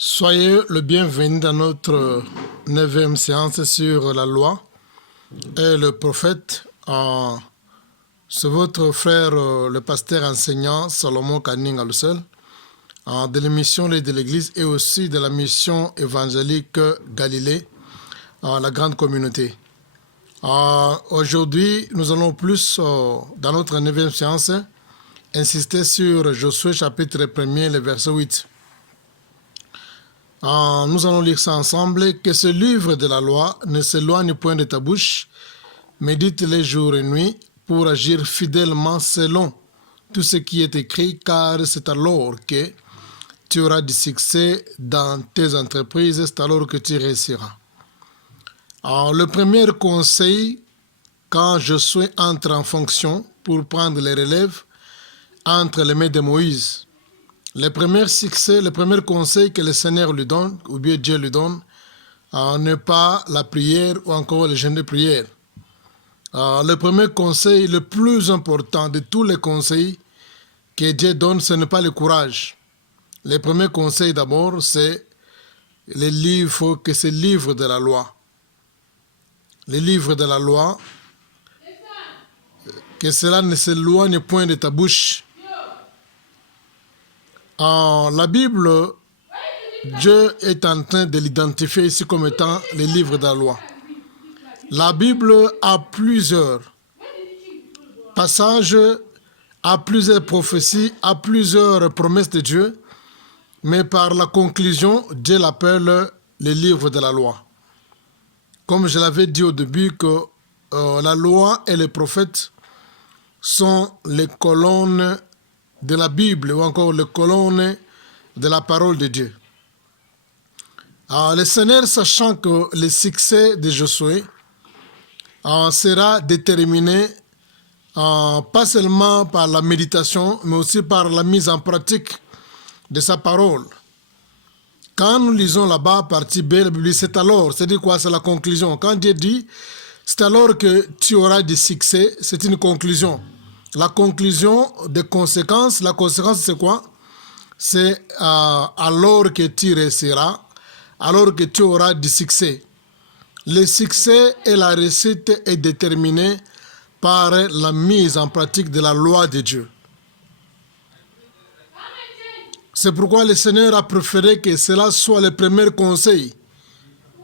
Soyez le bienvenu dans notre 9e séance sur la loi et le prophète. C'est votre frère, le pasteur enseignant Salomon Kaning Alusel, de l'émission Les de l'Église et aussi de la mission évangélique Galilée, la grande communauté. Aujourd'hui, nous allons plus, dans notre 9e séance, insister sur Josué chapitre 1er, le verset 8. Nous allons lire ça ensemble. Que ce livre de la loi ne s'éloigne point de ta bouche, médite-les jour et nuit pour agir fidèlement selon tout ce qui est écrit, car c'est alors que tu auras du succès dans tes entreprises, c'est alors que tu réussiras. Le premier conseil, quand Josué entre en fonction pour prendre les relèves entre les mains de Moïse, le premier succès, le premier conseil que le Seigneur lui donne, ou bien Dieu lui donne, n'est pas la prière ou encore le jeûne de prière. Le premier conseil, le plus important de tous les conseils que Dieu donne, ce n'est pas le courage. Le premier conseil d'abord, c'est les livres, que c'est le livre de la loi. Le livre de la loi, que cela ne s'éloigne point de ta bouche. La Bible, Dieu est en train de l'identifier ici comme étant le livre de la loi. La Bible a plusieurs passages, a plusieurs prophéties, a plusieurs promesses de Dieu, mais par la conclusion, Dieu l'appelle le livre de la loi. Comme je l'avais dit au début, que la loi et les prophètes sont les colonnes de la Bible ou encore les colonnes de la parole de Dieu. Le Seigneur, sachant que le succès de Josué sera déterminé pas seulement par la méditation, mais aussi par la mise en pratique de sa parole. Quand nous lisons là-bas, partie B, la Bible, c'est alors, c'est-à-dire quoi? C'est la conclusion. Quand Dieu dit, c'est alors que tu auras du succès, c'est une conclusion. La conclusion des conséquences, la conséquence c'est quoi? C'est alors que tu réussiras, alors que tu auras du succès. Le succès et la réussite est déterminé par la mise en pratique de la loi de Dieu. C'est pourquoi le Seigneur a préféré que cela soit le premier conseil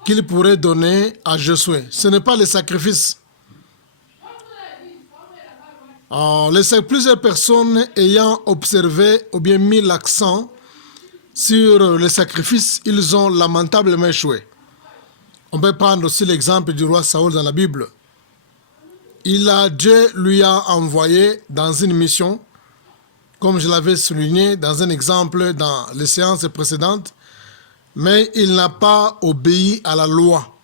qu'il pourrait donner à Josué. Ce n'est pas le sacrifice. Plusieurs personnes ayant observé ou bien mis l'accent sur le sacrifice, ils ont lamentablement échoué. On peut prendre aussi l'exemple du roi Saül dans la Bible. Dieu lui a envoyé dans une mission, comme je l'avais souligné dans un exemple dans les séances précédentes, mais il n'a pas obéi à la loi.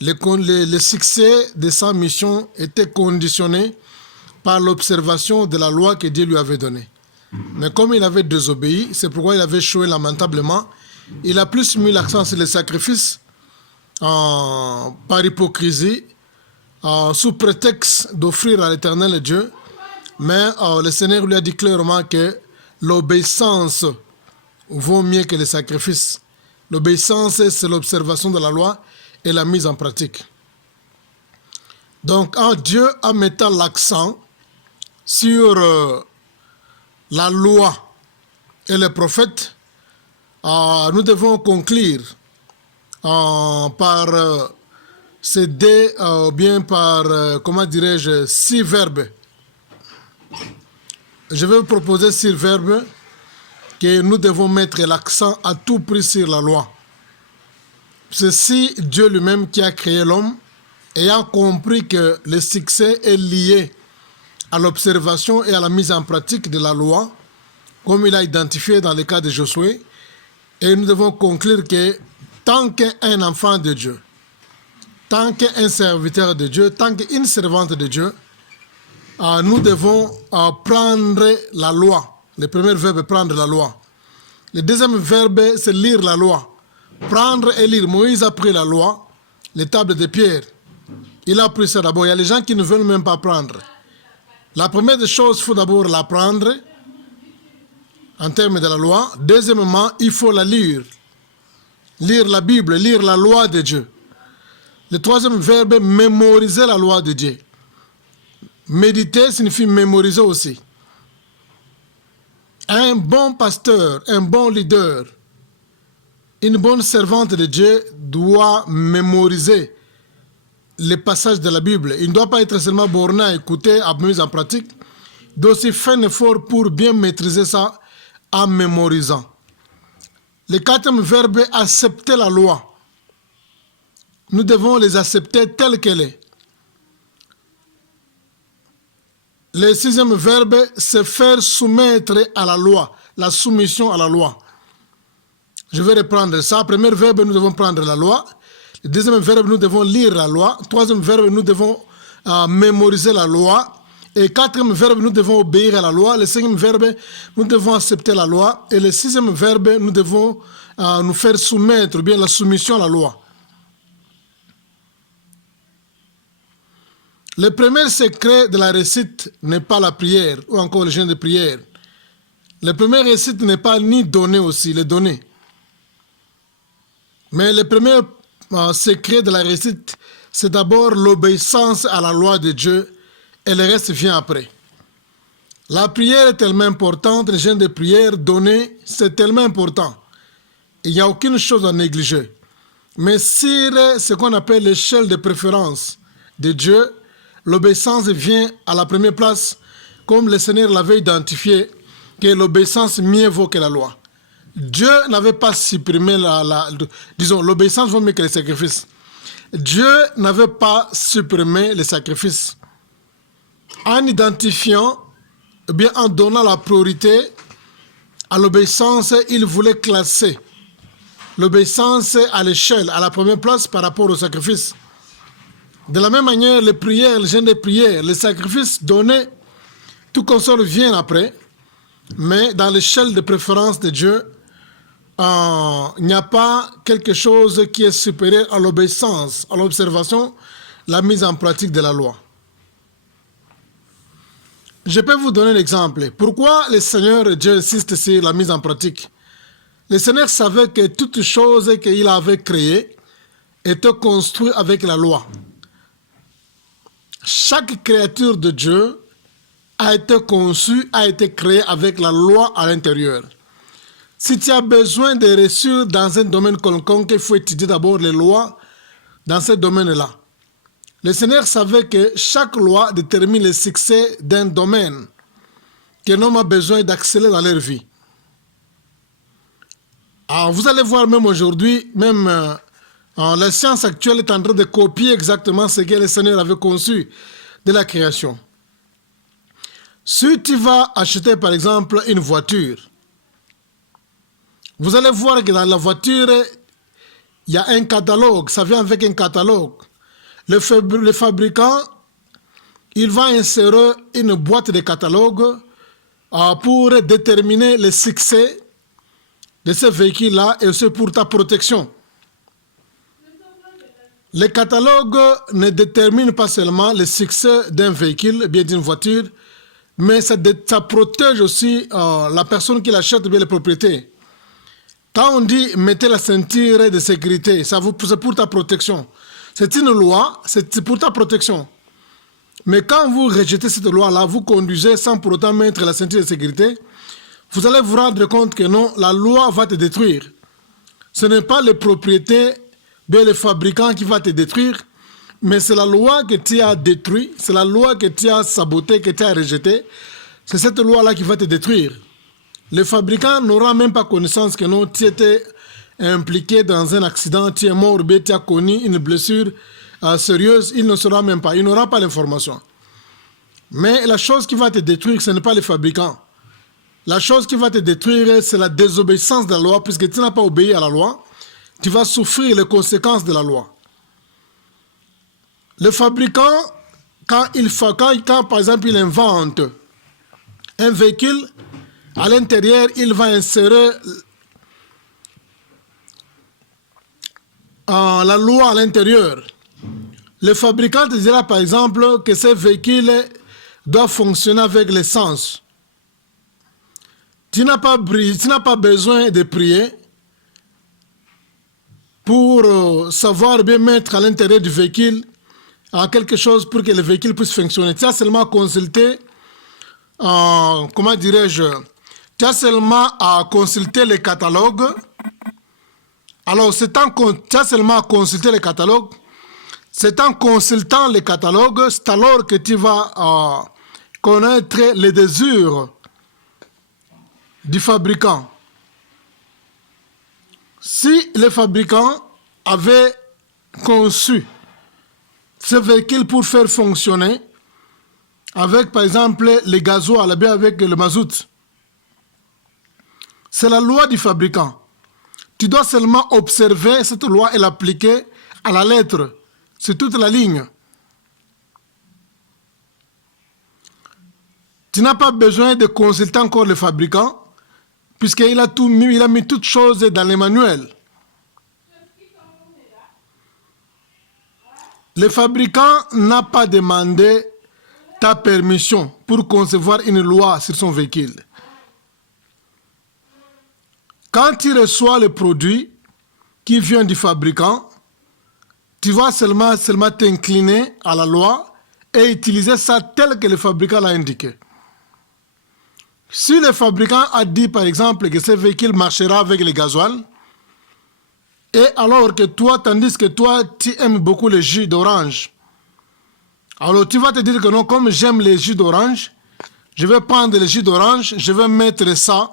Le succès de sa mission était conditionné par l'observation de la loi que Dieu lui avait donnée. Mais comme il avait désobéi, c'est pourquoi il avait échoué lamentablement. Il a plus mis l'accent sur les sacrifices par hypocrisie, sous prétexte d'offrir à l'Éternel Dieu. Mais le Seigneur lui a dit clairement que l'obéissance vaut mieux que les sacrifices. L'obéissance, c'est l'observation de la loi et la mise en pratique. Donc, Dieu a mis l'accent sur la loi et les prophètes, nous devons conclure par ces deux, bien par, 6 verbes. Je vais vous proposer 6 verbes que nous devons mettre l'accent à tout prix sur la loi. C'est si Dieu lui-même qui a créé l'homme, ayant compris que le succès est lié à l'observation et à la mise en pratique de la loi, comme il a identifié dans le cas de Josué, et nous devons conclure que tant qu'un enfant de Dieu, tant qu'un serviteur de Dieu, tant qu'une servante de Dieu, nous devons prendre la loi. Le premier verbe est prendre la loi. Le deuxième verbe, c'est lire la loi. Prendre et lire. Moïse a pris la loi, les tables de pierre. Il a pris ça d'abord. Il y a les gens qui ne veulent même pas prendre. La première des choses, il faut d'abord l'apprendre en termes de la loi. Deuxièmement, il faut la lire. Lire la Bible, lire la loi de Dieu. Le troisième verbe, mémoriser la loi de Dieu. Méditer signifie mémoriser aussi. Un bon pasteur, un bon leader, une bonne servante de Dieu doit mémoriser les passages de la Bible. Il ne doit pas être seulement borné à écouter, à mettre en pratique. Il doit aussi faire un effort pour bien maîtriser ça en mémorisant. Le quatrième verbe est accepter la loi. Nous devons les accepter telle qu'elle est. Le sixième verbe, c'est faire soumettre à la loi, la soumission à la loi. Je vais reprendre ça. Premier verbe, nous devons prendre la loi. Le deuxième verbe, nous devons lire la loi. Troisième verbe, nous devons mémoriser la loi. Et quatrième verbe, nous devons obéir à la loi. Le cinquième verbe, nous devons accepter la loi. Et le sixième verbe, nous devons nous faire soumettre, bien la soumission à la loi. Le premier secret de la réussite n'est pas la prière ou encore le jeûne de prière. Le premier réussite n'est pas ni donner aussi, le donner. Mais le premier secret de la réussite, c'est d'abord l'obéissance à la loi de Dieu et le reste vient après. La prière est tellement importante, le jeûne de prière, donner, c'est tellement important. Il n'y a aucune chose à négliger. Mais sur ce qu'on appelle l'échelle de préférence de Dieu, l'obéissance vient à la première place, comme le Seigneur l'avait identifié, que l'obéissance mieux vaut que la loi. Dieu n'avait pas supprimé l'obéissance vaut mieux que les sacrifices. Dieu n'avait pas supprimé les sacrifices. En identifiant, eh bien en donnant la priorité à l'obéissance, il voulait classer l'obéissance à l'échelle, à la première place par rapport au sacrifice. De la même manière, les prières, les jeûnes de prière, les sacrifices donnés, tout consort vient après, mais dans l'échelle de préférence de Dieu, il n'y a pas quelque chose qui est supérieur à l'obéissance, à l'observation, la mise en pratique de la loi. Je peux vous donner l'exemple. Pourquoi le Seigneur Dieu insiste sur la mise en pratique? Le Seigneur savait que toute chose qu'il avait créée était construite avec la loi. Chaque créature de Dieu a été conçue, a été créée avec la loi à l'intérieur. Si tu as besoin de réussir dans un domaine quelconque, il faut étudier d'abord les lois dans ce domaine-là. Le Seigneur savait que chaque loi détermine le succès d'un domaine qu'un homme a besoin d'accélérer dans leur vie. Alors, vous allez voir même aujourd'hui, même la science actuelle est en train de copier exactement ce que le Seigneur avait conçu de la création. Si tu vas acheter par exemple une voiture, vous allez voir que dans la voiture, il y a un catalogue, ça vient avec un catalogue. Le fabricant, il va insérer une boîte de catalogue pour déterminer le succès de ce véhicule-là et aussi pour ta protection. Le catalogue ne détermine pas seulement le succès d'un véhicule, bien d'une voiture, mais ça protège aussi la personne qui l'achète, bien les propriétaires. Quand on dit mettez la ceinture de sécurité, c'est pour ta protection. C'est une loi, c'est pour ta protection. Mais quand vous rejetez cette loi-là, vous conduisez sans pour autant mettre la ceinture de sécurité, vous allez vous rendre compte que non, la loi va te détruire. Ce n'est pas le propriétaire, bien le fabricant qui va te détruire, mais c'est la loi que tu as détruite, c'est la loi que tu as sabotée, que tu as rejetée. C'est cette loi-là qui va te détruire. Le fabricant n'aura même pas connaissance que non, tu étais impliqué dans un accident, tu es mort, bien tu as connu une blessure sérieuse, il ne saura même pas, il n'aura pas l'information. Mais la chose qui va te détruire, ce n'est pas le fabricant. La chose qui va te détruire, c'est la désobéissance de la loi, puisque tu n'as pas obéi à la loi, tu vas souffrir les conséquences de la loi. Le fabricant, quand par exemple il invente un véhicule, à l'intérieur, il va insérer la loi à l'intérieur. Le fabricant te dira par exemple que ce véhicule doit fonctionner avec l'essence. Tu n'as pas besoin de prier. pour savoir bien mettre à l'intérieur du véhicule quelque chose pour que le véhicule puisse fonctionner. Tu as seulement à consulter, comment dirais-je, tu as seulement à consulter les catalogues. Alors, tu as seulement à consulter les catalogues. C'est en consultant les catalogues, c'est alors que tu vas connaître les désirs du fabricant. Si le fabricant avait conçu ce véhicule pour faire fonctionner avec, par exemple, le gasoil, bien avec le mazout, c'est la loi du fabricant. Tu dois seulement observer cette loi et l'appliquer à la lettre, sur toute la ligne. Tu n'as pas besoin de consulter encore le fabricant, puisqu'il a tout mis, il a mis toutes choses dans les manuels. Le fabricant n'a pas demandé ta permission pour concevoir une loi sur son véhicule. Quand tu reçois le produit qui vient du fabricant, tu vas seulement t'incliner à la loi et utiliser ça tel que le fabricant l'a indiqué. Si le fabricant a dit par exemple que ce véhicule marchera avec le gasoil, et alors que toi, tandis que toi, tu aimes beaucoup le jus d'orange, alors tu vas te dire que non, comme j'aime les jus d'orange, je vais prendre le jus d'orange, je vais mettre ça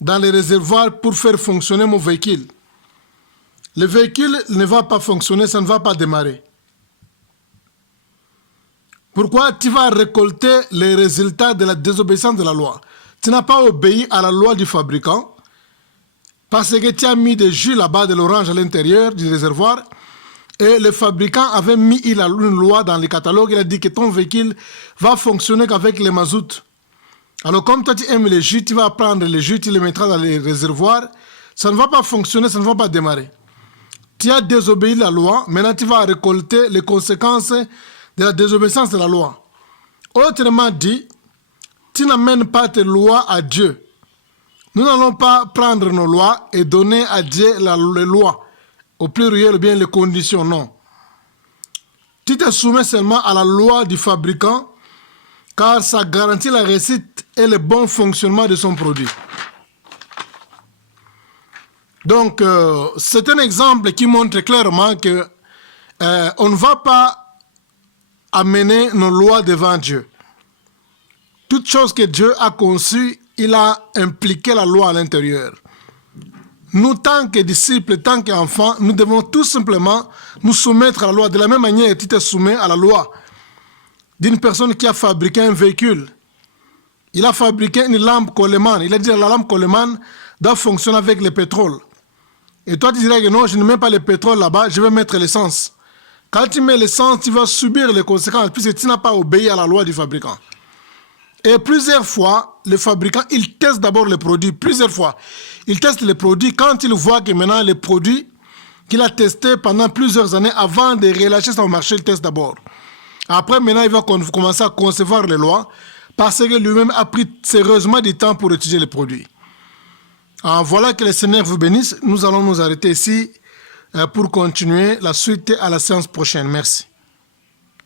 dans les réservoirs pour faire fonctionner mon véhicule. Le véhicule ne va pas fonctionner, ça ne va pas démarrer. Pourquoi? Tu vas récolter les résultats de la désobéissance de la loi. Tu n'as pas obéi à la loi du fabricant parce que tu as mis des jus là-bas de l'orange à l'intérieur du réservoir et le fabricant avait mis une loi dans le catalogue. Il a dit que ton véhicule va fonctionner qu'avec les mazout. Alors comme toi tu aimes les jus, tu vas prendre les jus, tu les mettras dans les réservoirs. Ça ne va pas fonctionner, ça ne va pas démarrer. Tu as désobéi la loi, maintenant tu vas récolter les conséquences de la désobéissance de la loi. Autrement dit, tu n'amènes pas tes lois à Dieu. Nous n'allons pas prendre nos lois et donner à Dieu les lois, au pluriel ou bien les conditions, non. Tu te soumets seulement à la loi du fabricant, car ça garantit la réussite et le bon fonctionnement de son produit. Donc, c'est un exemple qui montre clairement que on ne va pas amener nos lois devant Dieu. Toute chose que Dieu a conçue, il a impliqué la loi à l'intérieur. Nous, tant que disciples, tant qu'enfants, nous devons tout simplement nous soumettre à la loi. De la même manière, tu te soumets à la loi d'une personne qui a fabriqué un véhicule. Il a fabriqué une lampe Coleman. Il a dit que la lampe Coleman doit fonctionner avec le pétrole. Et toi, tu dirais que non, je ne mets pas le pétrole là-bas, je vais mettre l'essence. Quand tu mets l'essence, tu vas subir les conséquences puisque tu n'as pas obéi à la loi du fabricant. Et plusieurs fois, le fabricant, il teste d'abord le produit. Plusieurs fois, il teste le produit. Quand il voit que maintenant, le produit qu'il a testé pendant plusieurs années, avant de relâcher son marché, il teste d'abord. Après, maintenant, il va commencer à concevoir les lois parce que lui-même a pris sérieusement du temps pour étudier le produit. Alors, voilà, que le Seigneur vous bénisse. Nous allons nous arrêter ici pour continuer la suite à la séance prochaine. Merci.